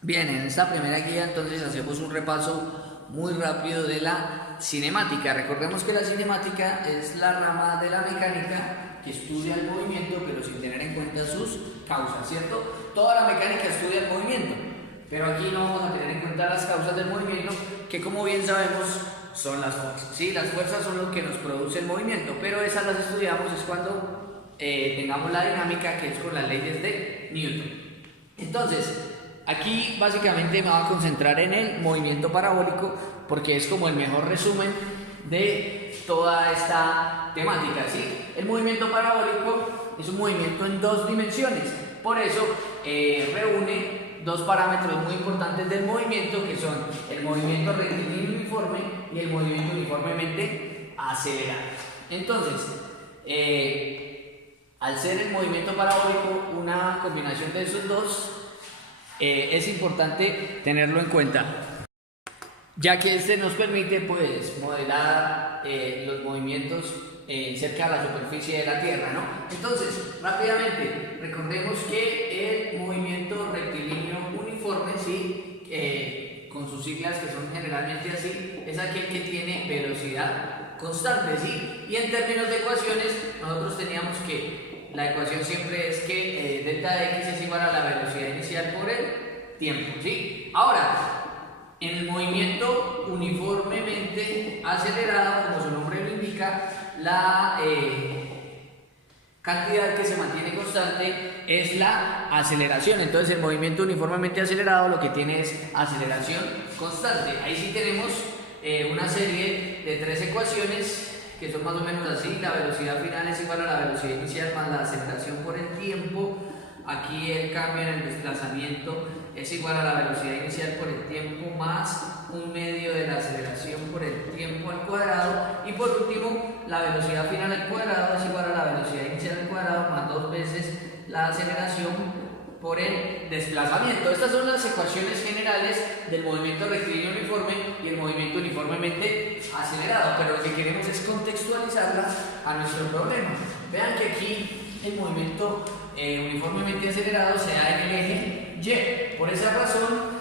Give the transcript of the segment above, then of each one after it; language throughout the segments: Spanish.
Bien, en esta primera guía entonces hacemos un repaso muy rápido de la cinemática. Recordemos que la cinemática es la rama de la mecánica que estudia el movimiento pero sin tener en cuenta sus causas, ¿cierto? Toda la mecánica estudia el movimiento, pero aquí no vamos a tener en cuenta las causas del movimiento, que como bien sabemos son las fuerzas. ¿Sí? Las fuerzas son lo que nos produce el movimiento, pero esas las estudiamos es cuando tengamos la dinámica, que es con las leyes de Newton. Entonces, aquí básicamente me voy a concentrar en el movimiento parabólico porque es como el mejor resumen de toda esta temática, ¿sí? El movimiento parabólico es un movimiento en dos dimensiones, por eso reúne dos parámetros muy importantes del movimiento, que son el movimiento rectilíneo uniforme y el movimiento uniformemente acelerado. Entonces, al ser el movimiento parabólico una combinación de esos dos, es importante tenerlo en cuenta, ya que este nos permite pues modelar los movimientos cerca de la superficie de la Tierra, ¿no? Entonces, rápidamente, recordemos que el movimiento rectilíneo uniforme, ¿sí? Con sus siglas que son generalmente así, es aquel que tiene velocidad constante, ¿sí? Y en términos de ecuaciones, nosotros teníamos que la ecuación siempre es que delta de x es igual a la velocidad inicial por el tiempo, ¿sí? Ahora, en el movimiento uniformemente acelerado, como su nombre lo indica, la cantidad que se mantiene constante es la aceleración. Entonces, el movimiento uniformemente acelerado lo que tiene es aceleración constante. Ahí sí tenemos una serie de tres ecuaciones que son más o menos así. La velocidad final es igual a la velocidad inicial más la aceleración por el tiempo. Aquí el cambio en el desplazamiento es igual a la velocidad inicial por el tiempo más un medio de la aceleración por el tiempo al cuadrado. Y por último, la velocidad final al cuadrado es igual a la velocidad inicial al cuadrado más dos veces la aceleración por el desplazamiento. Estas son las ecuaciones generales del movimiento rectilíneo uniforme y el movimiento uniformemente acelerado, pero lo que queremos es contextualizarlas a nuestro problema. Vean que aquí el movimiento uniformemente acelerado se da en el eje Y. Por esa razón,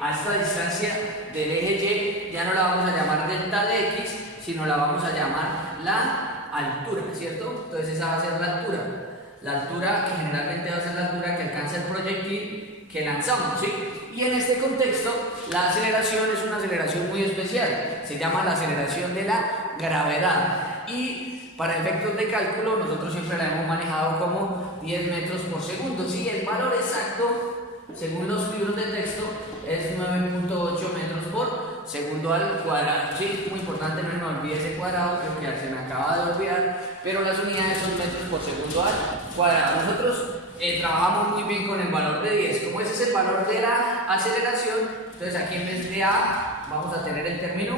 a esta distancia del eje Y ya no la vamos a llamar delta de x, sino la vamos a llamar la altura, ¿cierto? Entonces esa va a ser la altura. La altura que generalmente va a ser la altura que alcanza el proyectil que lanzamos, ¿sí? Y en este contexto, la aceleración es una aceleración muy especial. Se llama la aceleración de la gravedad. Y para efectos de cálculo, nosotros siempre la hemos manejado como 10 metros por segundo. Sí, el valor exacto, según los libros de texto, es 9.8 metros por segundo al cuadrado. Sí, muy importante, no me olvide ese cuadrado, creo que se me acaba de olvidar, pero las unidades son metros por segundo al cuadrado. Nosotros trabajamos muy bien con el valor de 10. Como ese es el valor de la aceleración, entonces aquí en vez de A vamos a tener el término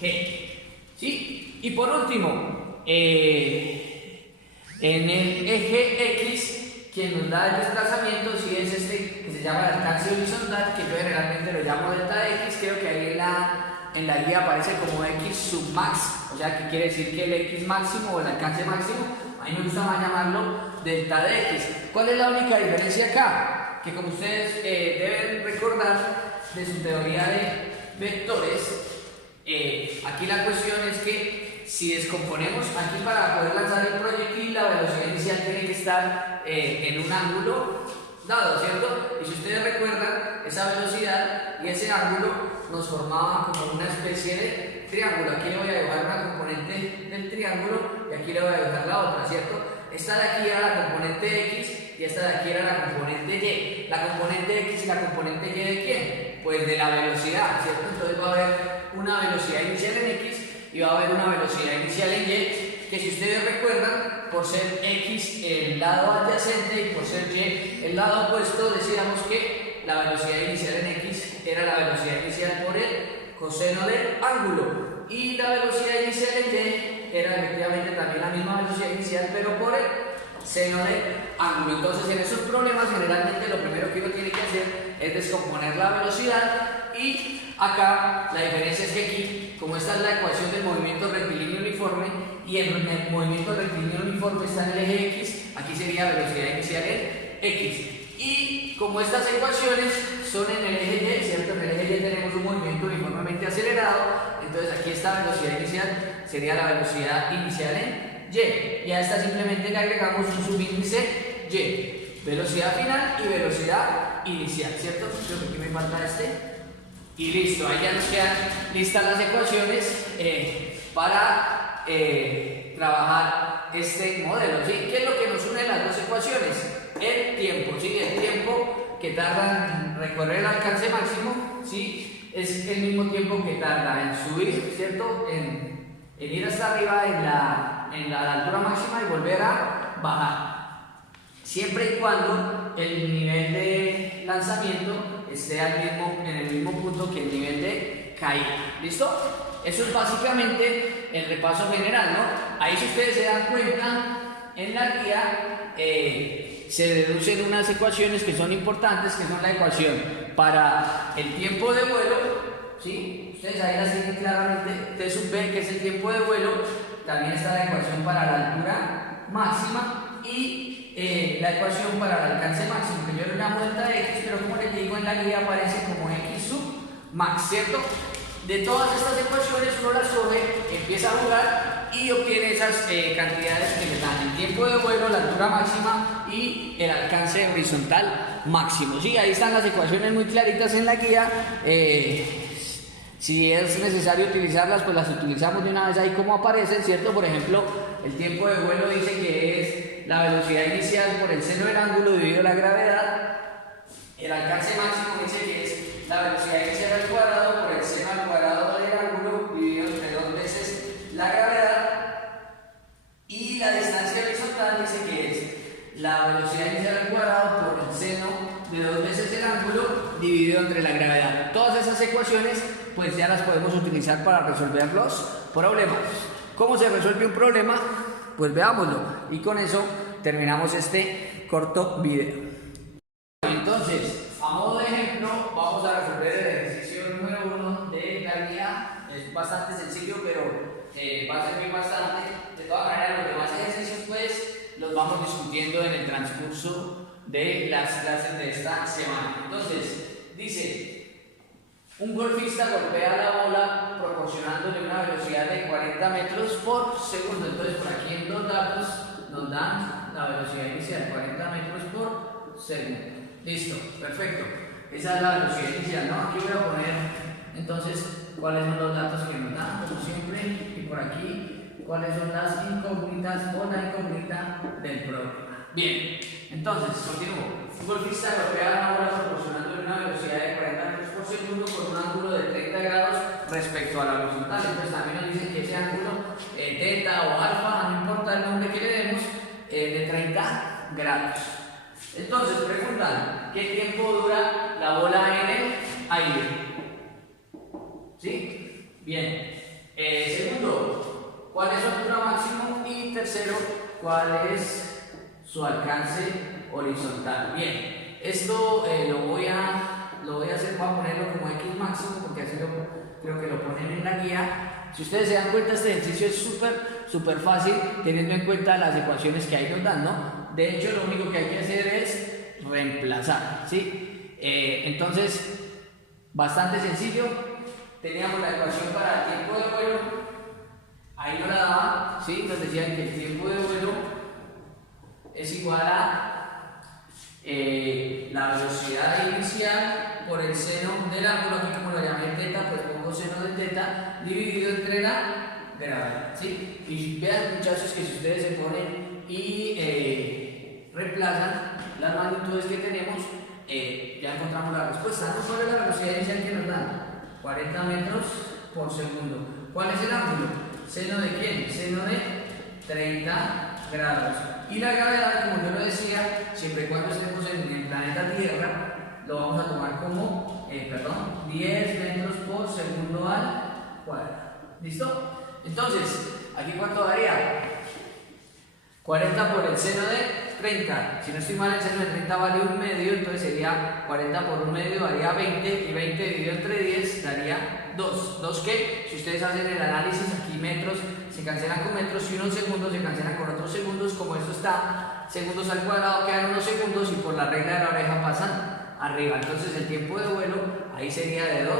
G. ¿Sí? Y por último, en el eje X, quien nos da el desplazamiento, si es este que se llama el alcance horizontal, que yo generalmente lo llamo delta de x, creo que ahí en la guía aparece como x sub max, o sea que quiere decir que el x máximo o el alcance máximo, a mí me gusta más llamarlo delta de x. ¿Cuál es la única diferencia acá? Que como ustedes deben recordar de su teoría de vectores, aquí la cuestión es que si descomponemos aquí para poder lanzar el proyectil, la velocidad inicial tiene que estar en un ángulo dado, ¿cierto? Y si ustedes recuerdan, esa velocidad y ese ángulo nos formaba como una especie de triángulo. Aquí le voy a dibujar una componente del triángulo y aquí le voy a dibujar la otra, ¿cierto? Esta de aquí era la componente x y esta de aquí era la componente y. La componente x y la componente y, ¿de quién? Pues de la velocidad, ¿cierto? Entonces va a haber una velocidad inicial en x y va a haber una velocidad inicial en y, que si ustedes recuerdan, por ser x el lado adyacente y por ser y el lado opuesto, decíamos que la velocidad inicial en x era la velocidad inicial por el coseno del ángulo y la velocidad inicial en y era efectivamente también la misma velocidad inicial pero por el seno del ángulo. Entonces en esos problemas generalmente lo primero que uno tiene que hacer es descomponer la velocidad, y acá la diferencia es que aquí, como esta es la ecuación del movimiento rectilíneo uniforme y el movimiento rectilíneo uniforme está en el eje x, aquí sería velocidad inicial en x, y como estas ecuaciones son en el eje Y, ¿cierto? En el eje Y tenemos un movimiento uniformemente acelerado, entonces aquí esta velocidad inicial sería la velocidad inicial en Y. Y a esta simplemente le agregamos un subíndice Y. Velocidad final y velocidad inicial, ¿cierto? Creo que aquí me falta este. Y listo, ahí ya nos quedan listas las ecuaciones para trabajar este modelo, ¿sí? ¿Qué es lo que nos une las dos ecuaciones? El tiempo, ¿sí? El tiempo que tarda en recorrer el alcance máximo, ¿sí? Es el mismo tiempo que tarda en subir, ¿cierto? En ir hasta arriba en la altura máxima y volver a bajar. Siempre y cuando el nivel de lanzamiento esté en el mismo punto que el nivel de caída. ¿Listo? Eso es básicamente el repaso general, ¿no? Ahí, si ustedes se dan cuenta, en la guía se deducen unas ecuaciones que son importantes, que son la ecuación para el tiempo de vuelo, ¿sí? Ustedes ahí las tienen claramente, T sub B, que es el tiempo de vuelo. También está la ecuación para la altura máxima y la ecuación para el alcance máximo, que yo lo llamo delta X, pero como les digo, en la guía aparece como X sub max, ¿cierto? De todas estas ecuaciones uno las coge, empieza a jugar y obtiene esas cantidades que le dan el tiempo de vuelo, la altura máxima y el alcance horizontal máximo. Sí, ahí están las ecuaciones muy claritas en la guía. Si es necesario utilizarlas, pues las utilizamos de una vez ahí como aparecen, ¿cierto? Por ejemplo, el tiempo de vuelo dice que es la velocidad inicial por el seno del ángulo dividido la gravedad. El alcance máximo dice que es la velocidad inicial al cuadrado por el seno al cuadrado del ángulo dividido entre 2 veces la gravedad. Y la distancia horizontal dice que es la velocidad inicial al cuadrado por el seno de 2 veces el ángulo dividido entre la gravedad. Todas esas ecuaciones pues ya las podemos utilizar para resolver los problemas. ¿Cómo se resuelve un problema? Pues veámoslo. Y con eso terminamos este corto video. Entonces, a modo de ejemplo, vamos a resolver el ejercicio número 1 de la guía. Es bastante sencillo, pero va a servir bastante. De todas maneras, los demás ejercicios pues los vamos discutiendo en el transcurso de las clases de esta semana. Entonces, dice: un golfista golpea la bola proporcionándole una velocidad de 40 metros por segundo. Entonces, por aquí en los datos nos dan la velocidad inicial, 40 metros por segundo. Listo, perfecto. Esa es la velocidad inicial, ¿no? Aquí voy a poner entonces cuáles son los datos que nos dan, como siempre, y por aquí cuáles son las incógnitas o la incógnita del problema. Bien, entonces, continúo. Un golfista golpea la bola proporcionándole una velocidad de 40 metros por segundo con un ángulo de 30 grados respecto a la horizontal. Entonces también nos dicen que ese ángulo teta o alfa, no importa el nombre que le demos, de 30 grados. Entonces preguntan, ¿qué tiempo dura la bola en el aire? ¿Sí? Bien. Segundo, ¿cuál es su altura máximo? Y tercero, ¿cuál es su alcance horizontal? Bien, esto lo voy a hacer, voy a ponerlo como X máximo porque así creo que lo ponen en la guía. Si ustedes se dan cuenta, este ejercicio es súper fácil teniendo en cuenta las ecuaciones que ahí nos dan, ¿no? De hecho, lo único que hay que hacer es reemplazar, ¿sí? Entonces, bastante sencillo. Teníamos la ecuación para el tiempo de vuelo, ahí nos la daban, ¿sí? Nos decían que el tiempo de vuelo es igual a la velocidad inicial por el seno del ángulo, aquí como lo llamé teta, pues pongo seno de teta, dividido entre la gravedad, ¿sí? Y vean, muchachos, que si ustedes se ponen y reemplazan las magnitudes que tenemos, ya encontramos la respuesta, ¿no? ¿Cuál es la velocidad inicial que nos dan? 40 metros por segundo. ¿Cuál es el ángulo? ¿Seno de quién? Seno de 30 grados. Y la gravedad, como yo lo decía, siempre y cuando estemos en el planeta Tierra, lo vamos a tomar como, 10 metros por segundo al cuadrado. ¿Listo? Entonces, ¿aquí cuánto daría? 40 por el seno de 30. Si no estoy mal, el seno de 30 vale 1 medio, entonces sería 40 por 1 medio daría 20, y 20 dividido entre 10 daría 2. ¿2 qué? Si ustedes hacen el análisis, aquí metros se cancelan con metros y unos segundos se cancelan con otros segundos. Como esto está segundos al cuadrado, quedan unos segundos y por la regla de la oreja pasan arriba. Entonces el tiempo de vuelo ahí sería de 2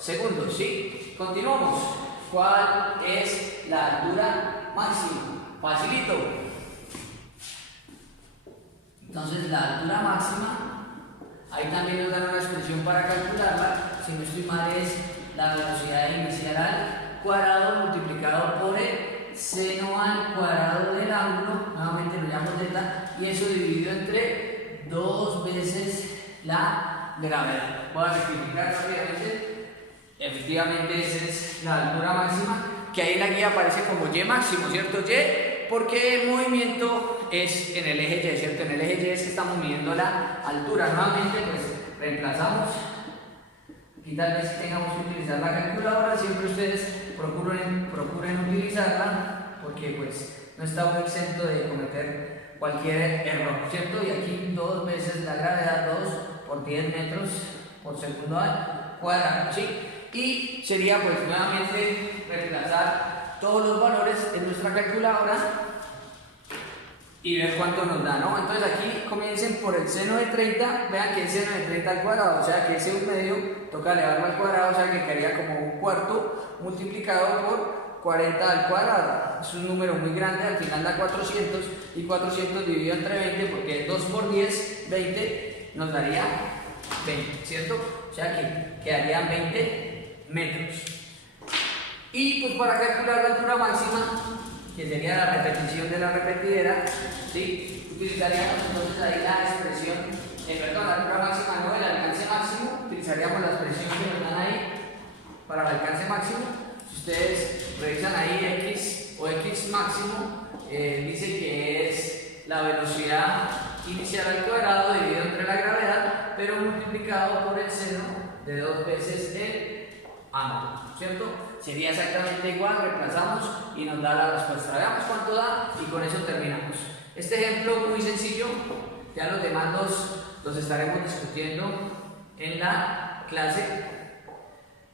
segundos, ¿sí? Continuamos. ¿Cuál es la altura máxima? Facilito. Entonces la altura máxima, ahí también nos dan una expresión para calcularla. Si no estoy mal, es la velocidad inicial al cuadrado multiplicado por el seno al cuadrado del ángulo, nuevamente lo llamo θ, y eso dividido entre 2 veces la gravedad. Voy a rectificar rápidamente. Efectivamente esa es la altura máxima, que ahí en la guía aparece como Y máximo, ¿cierto? Y porque el movimiento es en el eje Y, ¿cierto? En el eje Y es que estamos midiendo la altura. Nuevamente pues reemplazamos. Y tal vez tengamos que utilizar la calculadora, siempre ustedes procuren utilizarla, porque pues no está uno exento de cometer cualquier error, ¿cierto? Y aquí 2 veces la gravedad, 2 por 10 metros por segundo al cuadrado, ¿sí? Y sería pues nuevamente reemplazar todos los valores en nuestra calculadora y ver cuánto nos da, ¿no? Entonces aquí comiencen por el seno de 30, vean que el seno de 30 al cuadrado, o sea que ese 1/2 toca elevarlo al cuadrado, o sea que quedaría como 1/4 multiplicado por 40 al cuadrado. Es un número muy grande, al final da 400, y 400 dividido entre 20, porque 2 por 10, 20, nos daría 20, ¿cierto? O sea que quedarían 20 metros. Y pues para calcular la altura máxima, que sería la repetición de la repetidera, ¿sí? Utilizaríamos entonces ahí la expresión, perdón, la altura máxima, no el alcance máximo, utilizaríamos la expresión que nos dan ahí para el alcance máximo. Si ustedes revisan ahí X o X máximo, dice que es la velocidad inicial al cuadrado dividido entre la gravedad, pero multiplicado por el seno de 2 veces el ángulo, ¿cierto? Sería exactamente igual, reemplazamos y nos da la respuesta. Veamos cuánto da y con eso terminamos. Este ejemplo muy sencillo, ya los demás los estaremos discutiendo en la clase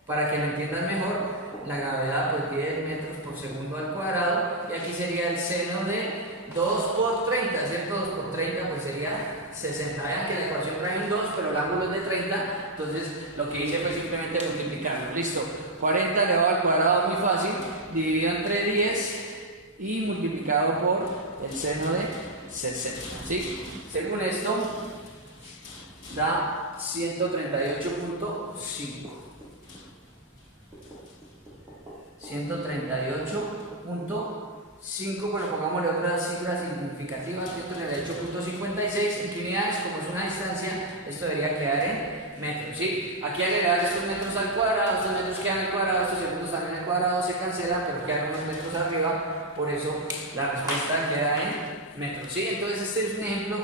para que lo entiendan mejor. La gravedad pues 10 metros por segundo al cuadrado, y aquí sería el seno de 2 por 30, ¿cierto? 2 por 30 pues sería 60. Vean que la ecuación trae un 2, pero el ángulo es de 30, entonces lo que hice fue simplemente multiplicarlo. Listo, 40 elevado al cuadrado, muy fácil, dividido entre 10 y multiplicado por el seno de 60, ¿sí? Según esto da 138.5. 138.5, bueno, pongámosle otras cifras significativas, 138.56 inclinadas, como es una distancia, esto debería quedar en metros, ¿sí? Aquí al agregar estos metros al cuadrado, estos metros quedan al cuadrado, estos segundos también al cuadrado se cancelan, pero quedan unos metros arriba, por eso la respuesta queda en metros, ¿sí? Entonces este es un ejemplo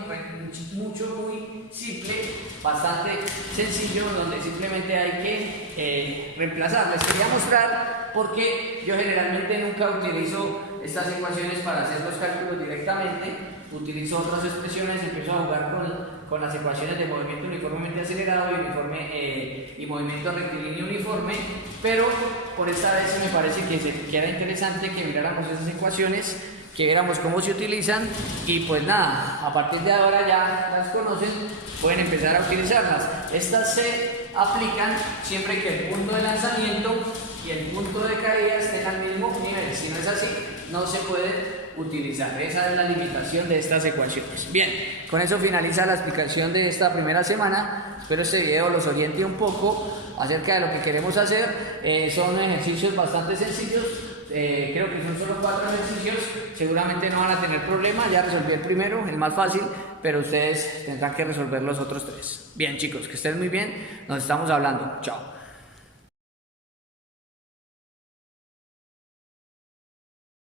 muy simple, bastante sencillo, donde simplemente hay que reemplazar. Les quería mostrar porque yo generalmente nunca utilizo estas ecuaciones para hacer los cálculos directamente, utilizo otras expresiones, empiezo a jugar con las ecuaciones de movimiento uniformemente acelerado y movimiento rectilíneo uniforme, pero por esta vez me parece que era interesante que miráramos esas ecuaciones, que viéramos cómo se utilizan, y pues nada, a partir de ahora ya las conocen, pueden empezar a utilizarlas. Estas se aplican siempre que el punto de lanzamiento y el punto de caída estén al mismo nivel. Si no es así, no se puede utilizar. Esa es la limitación de estas ecuaciones. Bien, con eso finaliza la explicación de esta primera semana. Espero este video los oriente un poco acerca de lo que queremos hacer. Son ejercicios bastante sencillos. Creo que son solo 4 ejercicios, seguramente no van a tener problema. Ya resolví el primero, el más fácil, pero ustedes tendrán que resolver los otros 3. Bien chicos, que estén muy bien, nos estamos hablando, chao.